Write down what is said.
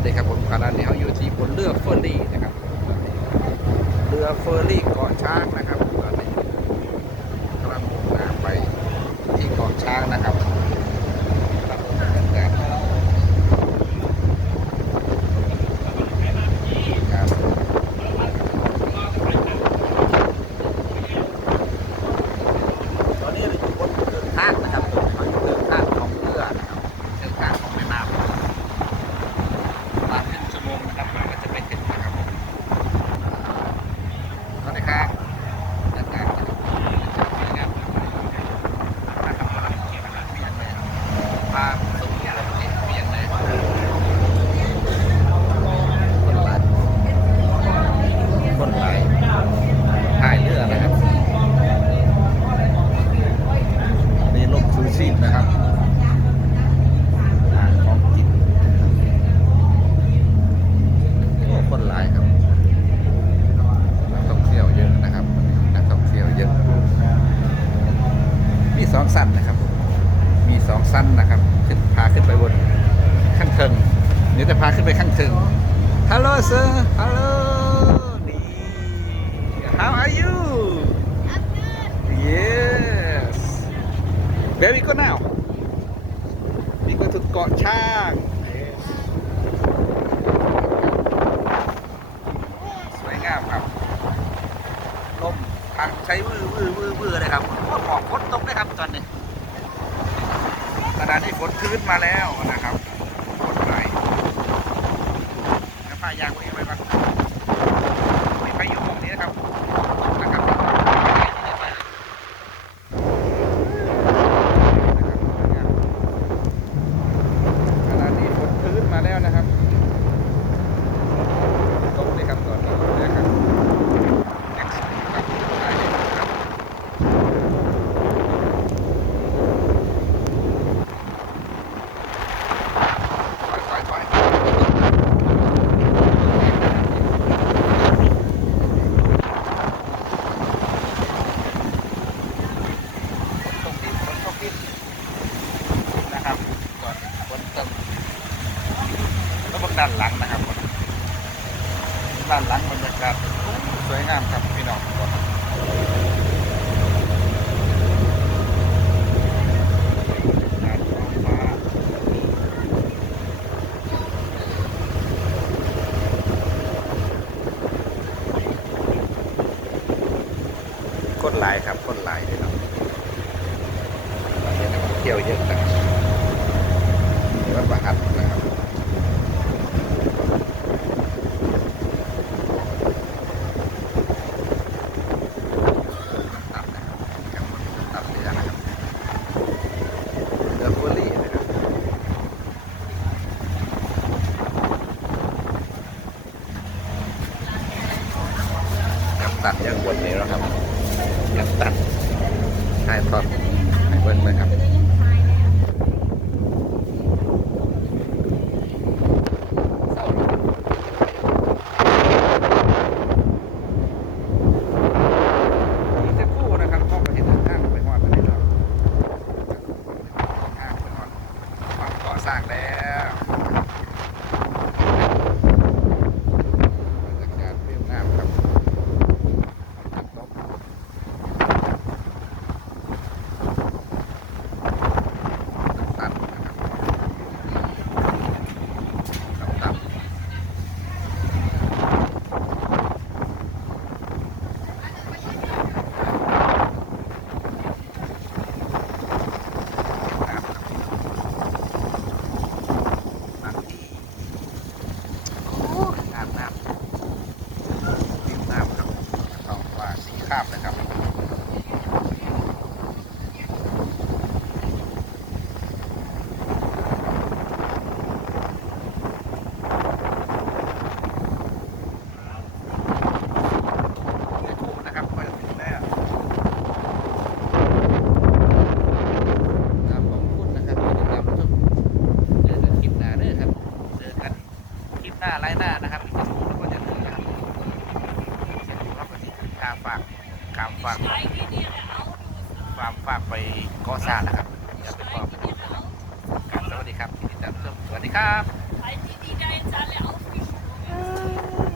วัสดีครับผมขณะนี้เขาอยู่ที่บนเรือเฟอร์รี่นะครับ เรือเฟอร์รี่เกาะช้างนะครับตอนนี้กำลังมุ่งหน้าไปที่เกาะ สองสั้นนะครับ มีสองสั้นนะครับขึ้นพาขึ้นไปบนข้างเทิงเดี๋ยวจะพาขึ้นไปข้างเทิงฮัลโหลเซอร์ฮัลโหล How are you Yes Where we go now We go to เกาะช้าง Yes สวยงามครับ ล มพังใช้วื้อวื้อวื้อวื้อเลยครับโคตรหมอกฝนตกเลยครับตอนนี้ขณะนี้ฝนคืนมาแล้วนะครับฝนไหลแล้วพายางไว้ยังไงบ้างมีพายุตรงนี้นะครับตกนะครับขณะนี้ฝนคืนมาแล้วนะครับ ตกเลยครับตอนนี้นะครับ Next ครับได้เลยครับถอยถอยถอยฝนตกดินฝนตกดินนะครับก่อนฝนตกแล้วบน ด้านหลังนะครับด้านหลังบรรยากาศสวยงามครับพี่น้องทุกคนคนหลายครับ คนหลายพี่น้องตอนนี้นักท่องเที่ยวเยอะนะครับวัดประหัตนะครับ ตับนะครับกับตับเรือนะครับเรือฟูลี่นะครับกับ ตัดย่างบนนี้แล้วครับยังตัดใช่ทอดให้เบิ้ลเลยครับ หน้าไร้หน้านะครับที่สูงแล้วก็จะถึงนะครับเสียอยู่ครับก็บกาฝากกาฝากฝากฝากไปก่อสร้างนะครับจะเป็นความครับสวัสดีครับที่ติดตามชมสวัสดีครับ